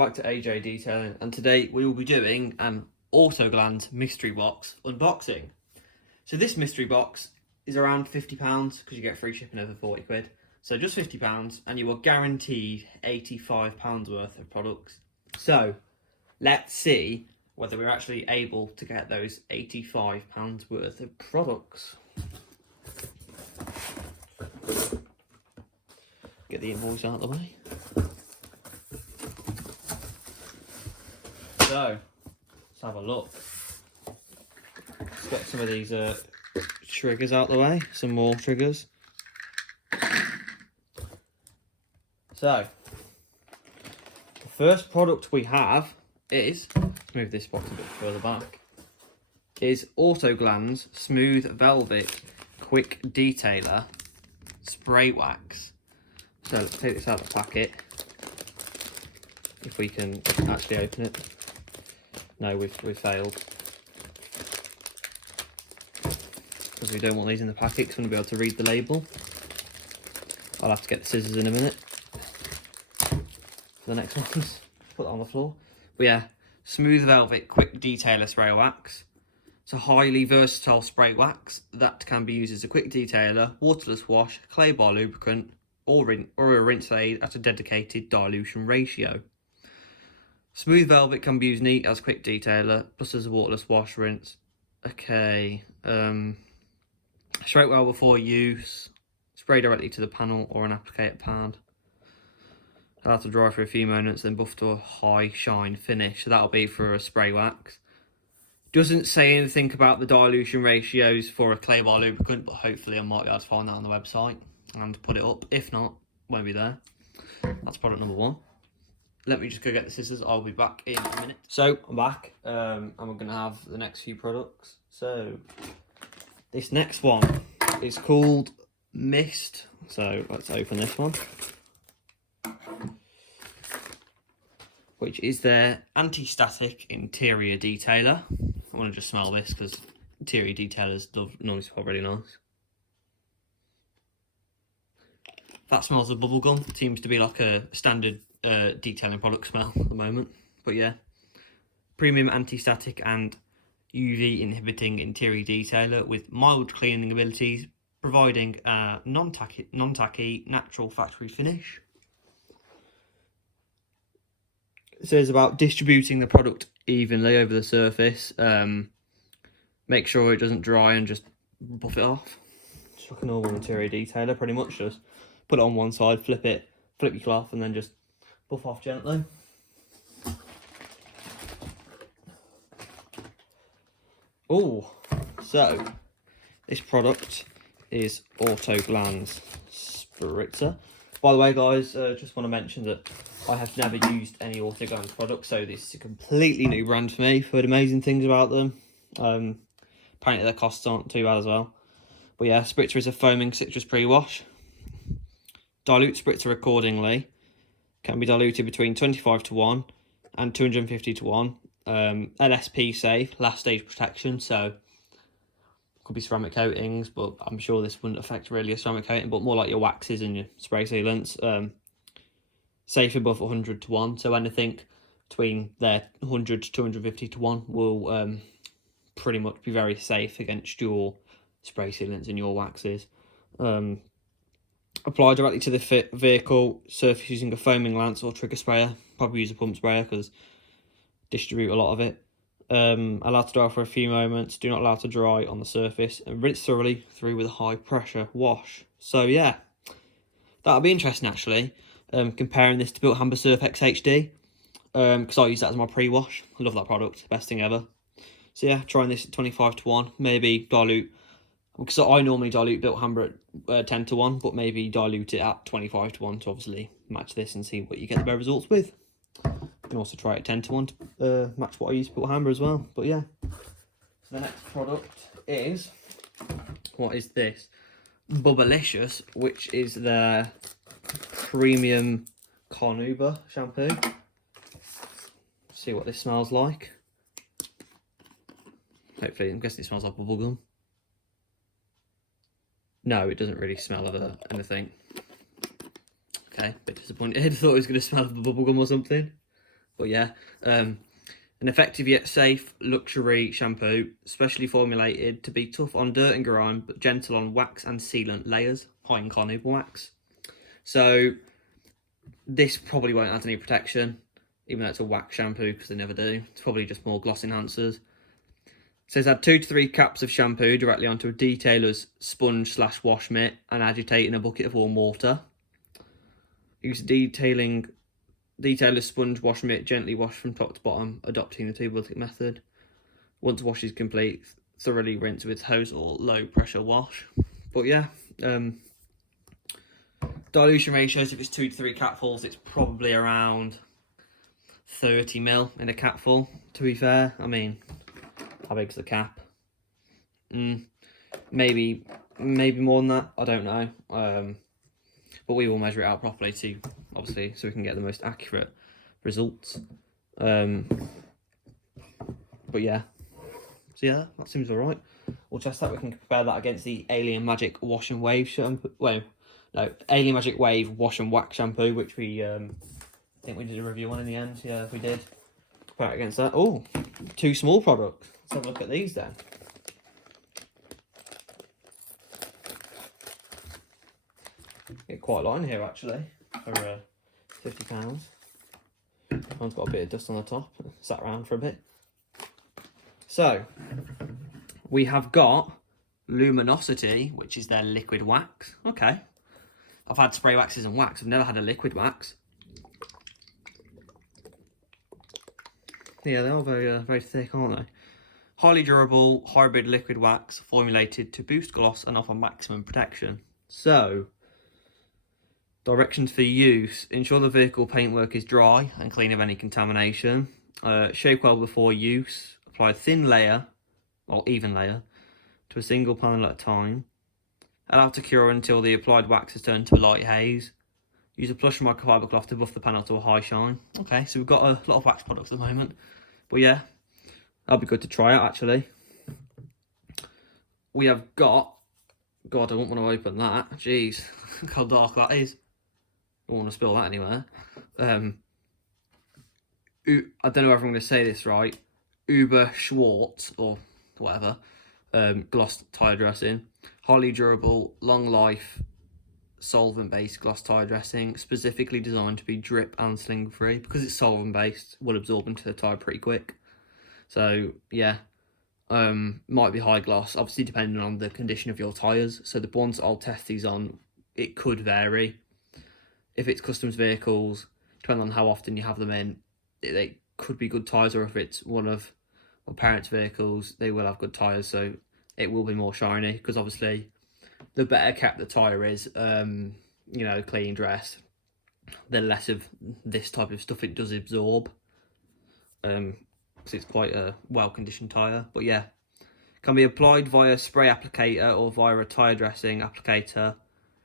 back to AJ Detailing, and today we will be doing an AutoGlanz Mystery Box unboxing. So this mystery box is around £50 because you get free shipping over £40. So just £50 and you are guaranteed £85 worth of products. So let's see whether we're actually able to get those £85 worth of products. Get the invoice out of the way. So, let's have a look. Let's get some of these triggers out of the way, some more triggers. So, the first product we have is, let's move this box a bit further back, is AutoGlanz Smooth Velvet Quick Detailer Spray Wax. So let's take this out of the packet, if we can actually open it. No, we've failed. Because we don't want these in the packet, because we want to be able to read the label. I'll have to get the scissors in a minute. For the next ones, put that on the floor. But yeah, Smooth Velvet Quick Detailer Spray Wax. It's a highly versatile spray wax that can be used as a quick detailer, waterless wash, clay bar lubricant, or a rinse aid at a dedicated dilution ratio. Smooth Velvet can be used neat as quick detailer, plus as a waterless wash rinse. Okay, straight well before use, spray directly to the panel or an applicator pad. Allow to dry for a few moments, then buff to a high shine finish. So that'll be for a spray wax. Doesn't say anything about the dilution ratios for a clay bar lubricant, but hopefully I might be able to find that on the website and put it up. If not, won't be there. That's product number one. Let me just go get the scissors. I'll be back in a minute. So I'm back, and we're gonna have the next few products. So this next one is called Mist. So let's open this one, which is their anti-static interior detailer. I want to just smell this because interior detailers normally smell really nice. That smells of bubblegum. It seems to be like a standard detailing product smell at the moment. But yeah, premium anti-static and UV inhibiting interior detailer with mild cleaning abilities, providing a non-tacky natural factory finish. It says about distributing the product evenly over the surface. Make sure it doesn't dry and just buff it off. Just like a normal interior detailer, pretty much. Just put it on one side, flip your cloth, and then just buff off gently. Oh, so this product is AutoGlanz Spritzer. By the way, guys, just want to mention that I have never used any AutoGlanz products, so this is a completely new brand for me. I've heard amazing things about them. Apparently their costs aren't too bad as well. But yeah, Spritzer is a foaming citrus pre-wash. Dilute spritzer accordingly. Can be diluted between 25 to 1 and 250 to 1. LSP safe, last stage protection, so could be ceramic coatings, but I'm sure this wouldn't affect really a ceramic coating, but more like your waxes and your spray sealants. Safe above 100 to 1, so anything between there 100 to 250 to 1 will pretty much be very safe against your spray sealants and your waxes. Apply directly to the vehicle surface using a foaming lance or trigger sprayer. Probably use a pump sprayer because distribute a lot of it. Allow to dry for a few moments. Do not allow to dry on the surface. And rinse thoroughly through with a high pressure wash. So yeah, that'll be interesting actually. Comparing this to Built Hamber Surf X HD. Because I use that as my pre-wash. I love that product. Best thing ever. So yeah, trying this at 25 to 1. Maybe dilute. Because I normally dilute Built Hamber at 10 to 1, but maybe dilute it at 25 to 1 to obviously match this and see what you get the better results with. You can also try it at 10 to 1 to match what I use Built Hamber as well. But yeah. So the next product is, what is this? Bubblicious, which is their premium carnauba shampoo. See what this smells like. Hopefully, I'm guessing it smells like bubblegum. No, it doesn't really smell of anything. Okay, a bit disappointed. I thought it was going to smell of bubblegum or something. But yeah, an effective yet safe luxury shampoo, specially formulated to be tough on dirt and grime, but gentle on wax and sealant layers, high in carnauba wax. So this probably won't add any protection, even though it's a wax shampoo, because they never do. It's probably just more gloss enhancers. It says add 2 to 3 caps of shampoo directly onto a detailer's sponge/wash mitt and agitate in a bucket of warm water. Use a detailer's sponge wash mitt, gently wash from top to bottom, adopting the two-bucket method. Once wash is complete, thoroughly rinse with hose or low pressure wash. But yeah, dilution ratios, if it's 2 to 3 capfuls, it's probably around 30 ml in a capful, to be fair. I mean, how big's the cap? Maybe more than that, I don't know. But we will measure it out properly too, obviously, so we can get the most accurate results. But yeah, so yeah, that seems alright. We'll test that. We can compare that against the Alien Magic Wash and Wave shampoo. Well, no, Alien Magic Wave Wash and Wax shampoo, which we I think we did a review on in the end. Yeah, we did. Compare it against that. Oh, 2 small products. Let's have a look at these then. Get quite a lot in here actually for £50. One's got a bit of dust on the top. Sat around for a bit. So we have got Luminosity, which is their liquid wax. Okay, I've had spray waxes and wax. I've never had a liquid wax. Yeah, they are very thick, aren't they? Highly durable hybrid liquid wax formulated to boost gloss and offer maximum protection. So, directions for use: ensure the vehicle paintwork is dry and clean of any contamination. Shake well before use. Apply a thin layer, or even layer, to a single panel at a time. Allow to cure until the applied wax has turned to a light haze. Use a plush microfiber cloth to buff the panel to a high shine. Okay, so we've got a lot of wax products at the moment. But yeah, that'll be good to try out actually. We have got... God, I won't want to open that. Jeez, look how dark that is. I don't want to spill that anywhere. I don't know if I'm going to say this right. Uber Schwartz, or whatever, gloss tyre dressing. Highly durable, long life, solvent-based gloss tyre dressing, specifically designed to be drip and sling-free. Because it's solvent-based, will absorb into the tyre pretty quick. So, yeah, might be high gloss, obviously depending on the condition of your tyres. So the ones I'll test these on, it could vary. If it's customs vehicles, depending on how often you have them in, they could be good tyres, or if it's one of my parents' vehicles, they will have good tyres, so it will be more shiny, because obviously the better kept the tyre is, you know, clean dressed, the less of this type of stuff it does absorb, because it's quite a well-conditioned tyre. But yeah, can be applied via spray applicator or via a tyre dressing applicator.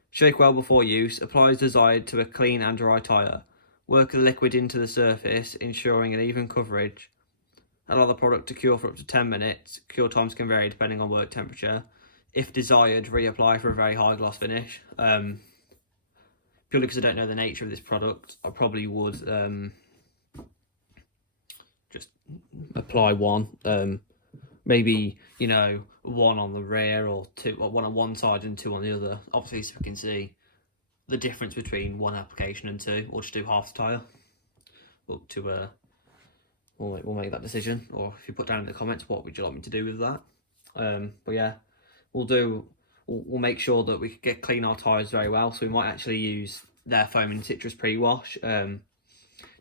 Shake well before use. Apply as desired to a clean and dry tyre. Work the liquid into the surface, ensuring an even coverage. Allow the product to cure for up to 10 minutes. Cure times can vary depending on work temperature. If desired, reapply for a very high gloss finish. Purely because I don't know the nature of this product, I probably would just apply one. Maybe, you know, one on the rear, or two, or one on one side and 2 on the other. Obviously, so we can see the difference between one application and 2, or just do half the tyre. Up to we'll make that decision, or if you put down in the comments what would you like me to do with that. But yeah, we'll make sure that we can clean our tyres very well. So we might actually use their foam and citrus pre-wash, dilute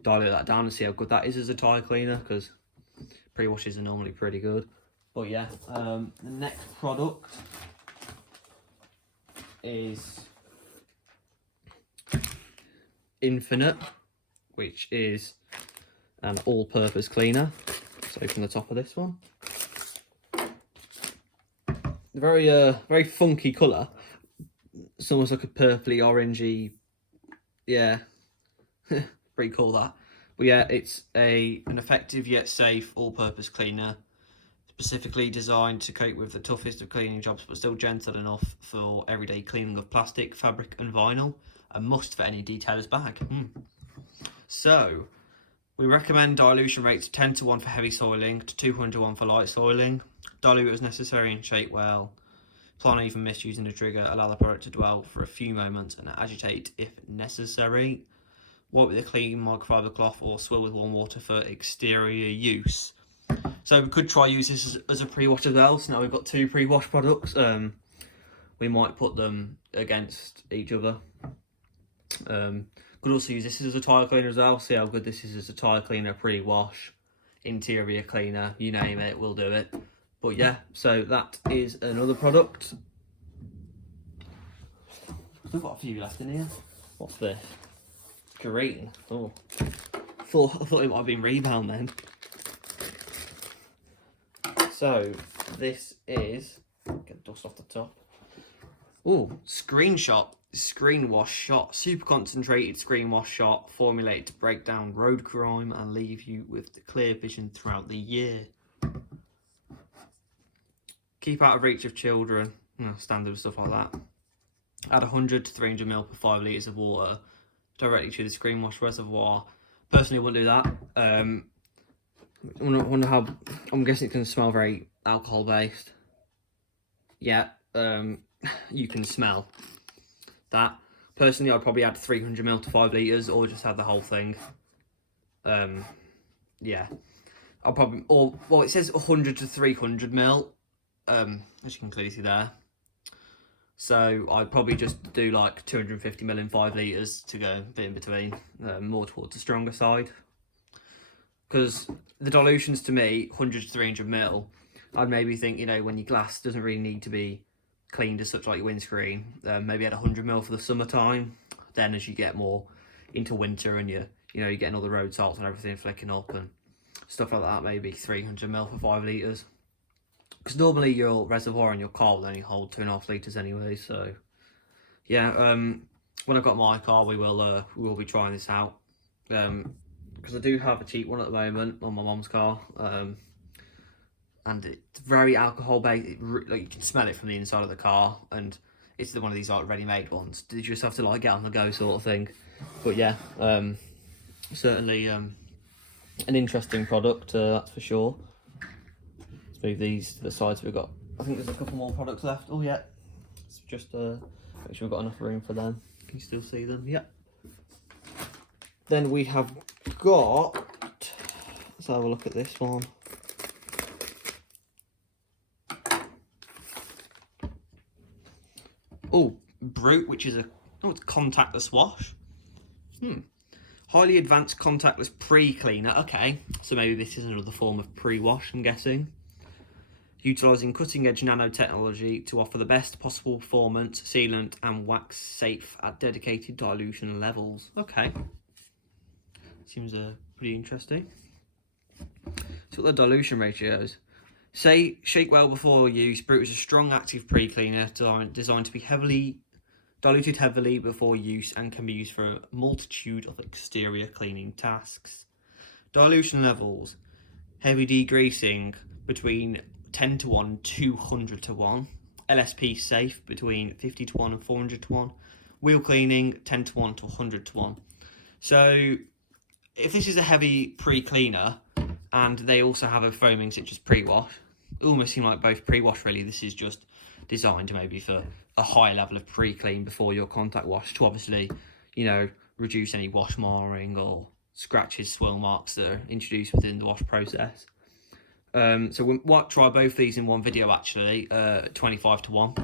that down and see how good that is as a tyre cleaner, because pre-washes are normally pretty good. But yeah, the next product is Infinite, which is an all-purpose cleaner. Let's open the top of this one. Very funky colour. It's almost like a purpley orangey. Yeah, pretty cool that. But yeah, it's an effective yet safe all-purpose cleaner, specifically designed to cope with the toughest of cleaning jobs, but still gentle enough for everyday cleaning of plastic, fabric and vinyl. A must for any detailer's bag. So, We recommend dilution rates 10 to 1 for heavy soiling to 200 to 1 for light soiling. Dilute as necessary and shake well. Apply an even mist using a trigger. Allow the product to dwell for a few moments and agitate if necessary. Wipe with a clean microfiber cloth or swill with warm water for exterior use. So we could try use this as a pre-wash as well. So now we've got 2 pre-wash products. We might put them against each other. Could also use this as a tyre cleaner as well. See how good this is as a tyre cleaner, pre-wash, interior cleaner, you name it, we'll do it. But yeah, so that is another product. We've got a few left in here. What's this? Green. Oh, I thought it might have been Rebound then. So this is, get dust off the top. Oh, screen wash shot, super concentrated screen wash shot, formulated to break down road crime and leave you with clear vision throughout the year. Keep out of reach of children, standard stuff like that. Add 100 to 300 ml per 5 litres of water directly to the screen wash reservoir. Personally, wouldn't do that. I wonder how. I'm guessing it's going to smell very alcohol based. Yeah, you can smell that. Personally, I'd probably add 300 ml to 5 litres, or just add the whole thing. Yeah, I'll probably, well, it says 100 to 300 ml. As you can clearly see there. So I'd probably just do like 250 ml in 5 litres to go a bit in between, more towards the stronger side. Because the dilutions to me, 100 to 300 ml, I'd maybe think, when your glass doesn't really need to be cleaned as such like your windscreen, maybe add 100 ml for the summertime. Then as you get more into winter and you're getting all the road salts and everything flicking up and stuff like that, maybe 300 ml for 5 litres. Because normally your reservoir in your car will only hold 2.5 litres anyway, so yeah. When I've got my car, we will be trying this out. Because I do have a cheap one at the moment on my mum's car, and it's very alcohol based. Like you can smell it from the inside of the car, and it's one of these like ready-made ones. You just have to like get on the go sort of thing. But yeah, certainly an interesting product, that's for sure. Move these to the sides. We've got, I think there's a couple more products left. Oh yeah, it's just make sure we've got enough room for them. Can you still see them? Yeah. Then we have got, let's have a look at this one. Oh, Brute, which is it's contactless wash. Highly advanced contactless pre-cleaner. Okay, so maybe this is another form of pre-wash, I'm guessing. Utilising cutting-edge nanotechnology to offer the best possible performance, sealant and wax safe at dedicated dilution levels. Okay. Seems pretty interesting. So what the dilution ratios. Shake well before use. Brute is a strong active pre-cleaner designed to be diluted heavily before use and can be used for a multitude of exterior cleaning tasks. Dilution levels. Heavy degreasing between 10 to 1, 200 to 1. LSP safe between 50 to 1 and 400 to 1. Wheel cleaning 10 to 1 to 100 to 1. So if this is a heavy pre-cleaner and they also have a foaming citrus pre-wash, it almost seem like both pre-wash really. This is just designed maybe for a high level of pre-clean before your contact wash to obviously, reduce any wash marring or scratches, swirl marks that are introduced within the wash process. So we might try both these in one video actually, 25 to 1,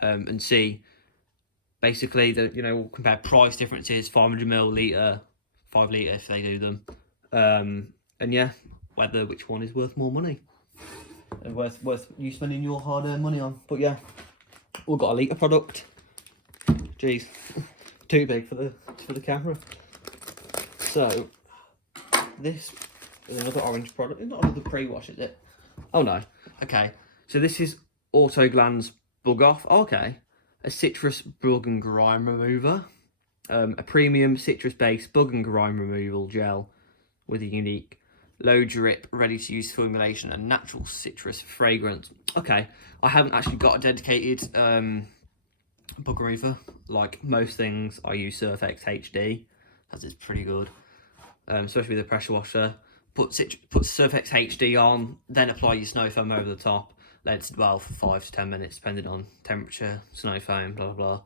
and see basically we'll compare price differences, 500 ml, 5 litre if they do them, and yeah, which one is worth more money and worth you spending your hard-earned money on. But yeah, we've got a litre product. Jeez, too big for the camera. So this is another orange product. It's not another pre-wash, is it? Oh no. Okay, so this is AutoGlanz Bug Off. Oh, okay, a citrus bug and grime remover. A premium citrus-based bug and grime removal gel with a unique low drip, ready-to-use formulation and natural citrus fragrance. Okay, I haven't actually got a dedicated bug remover. Like most things, I use Surfex HD, as it's pretty good. especially with the pressure washer. Put Surfex HD on, then apply your snow foam over the top. Let it dwell for 5 to 10 minutes, depending on temperature, snow foam, blah blah blah.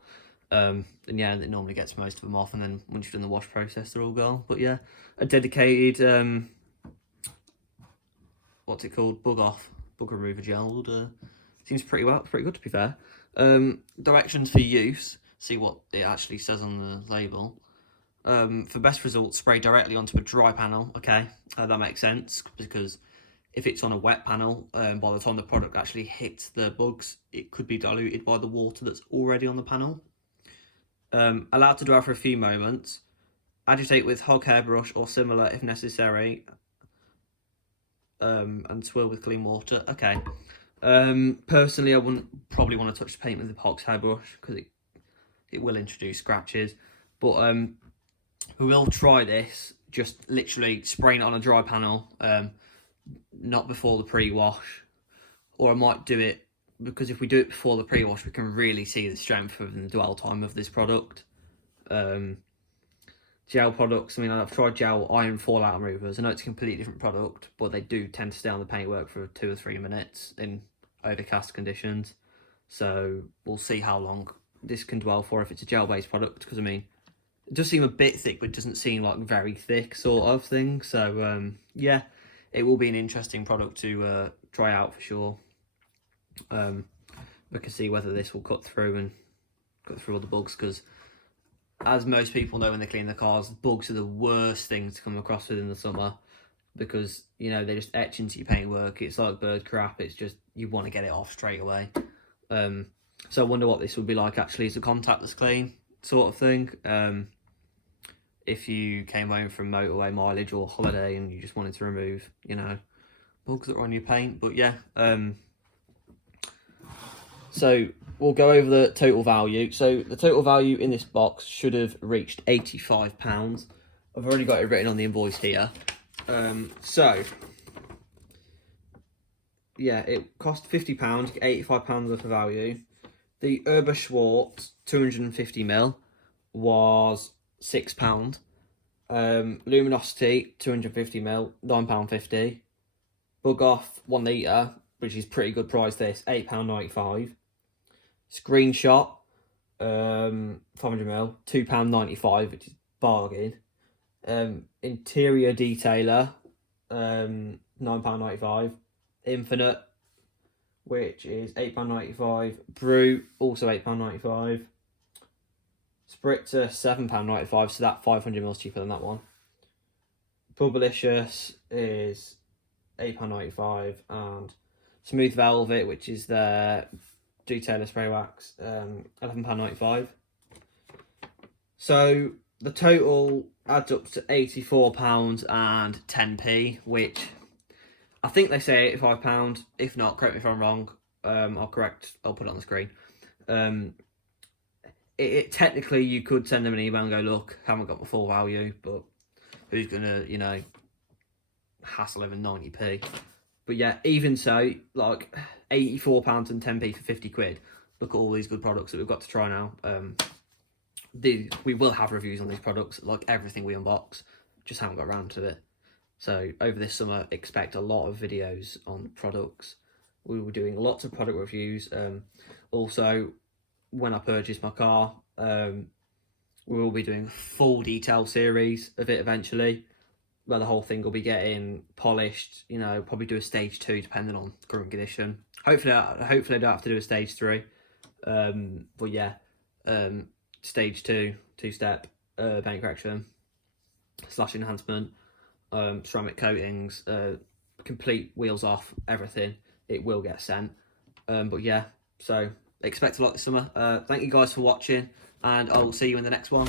And yeah, it normally gets most of them off, and then once you've done the wash process, they're all gone. But yeah, a dedicated what's it called? Bug remover gel would seems pretty good to be fair. Directions for use. See what it actually says on the label. For best results, spray directly onto a dry panel. Okay, that makes sense, because if it's on a wet panel, by the time the product actually hits the bugs, it could be diluted by the water that's already on the panel. Allowed to dry for a few moments. Agitate with hog hairbrush or similar if necessary. And swirl with clean water. Okay. Personally, I wouldn't probably want to touch the paint with the hog hairbrush, because it will introduce scratches. But we will try this, just literally spraying it on a dry panel, not before the pre-wash. Or I might do it, because if we do it before the pre-wash, we can really see the strength of the dwell time of this product. Gel products, I mean, I've tried gel iron fallout removers. I know it's a completely different product, but they do tend to stay on the paintwork for 2 or 3 minutes in overcast conditions. So we'll see how long this can dwell for if it's a gel-based product, because I mean, it does seem a bit thick, but it doesn't seem like very thick sort of thing. So yeah, it will be an interesting product to try out for sure. We can see whether this will cut through all the bugs, because as most people know when they clean their cars, bugs are the worst things to come across within the summer, because, you know, they just etch into your paintwork. It's like bird crap. It's just, you want to get it off straight away. So I wonder what this would be like actually as a contactless clean sort of thing. If you came home from motorway mileage or holiday and you just wanted to remove, you know, bugs that are on your paint. But yeah, so we'll go over the total value. So the total value in this box should have reached £85. I've already got it written on the invoice here. So yeah, it cost £50, £85 worth of value. The Herber Schwartz 250ml was £6. Luminosity 250ml, £9.50. Bug Off 1 litre, which is pretty good price this, £8.95. Screenshot 500ml, £2.95, which is bargain. Interior Detailer, £9.95. Infinite, which is £8.95. Brew, also £8.95. Spritzer, £7.95, so that 500ml is cheaper than that one. Publicious is £8.95, and Smooth Velvet, which is their detailer spray wax, £11.95. So the total adds up to £84 and 10p, which I think they say £85. If not, correct me if I'm wrong. I'll put it on the screen. Technically, you could send them an email and go, look, haven't got the full value, but who's gonna, you know, hassle over 90p? But yeah, even so, like £84 and 10p for 50 quid. Look at all these good products that we've got to try now. We will have reviews on these products, like everything we unbox, just haven't got around to it. So over this summer, expect a lot of videos on products. We were doing lots of product reviews. Also, when I purchase my car, we will be doing a full detail series of it eventually, where the whole thing will be getting polished, you know, probably do a stage 2 depending on current condition. Hopefully I don't have to do a stage 3. But yeah, stage 2, 2-step paint correction / enhancement, ceramic coatings, complete wheels off, everything. It will get sent. But yeah, so expect a lot this summer. Thank you guys for watching, and I will see you in the next one.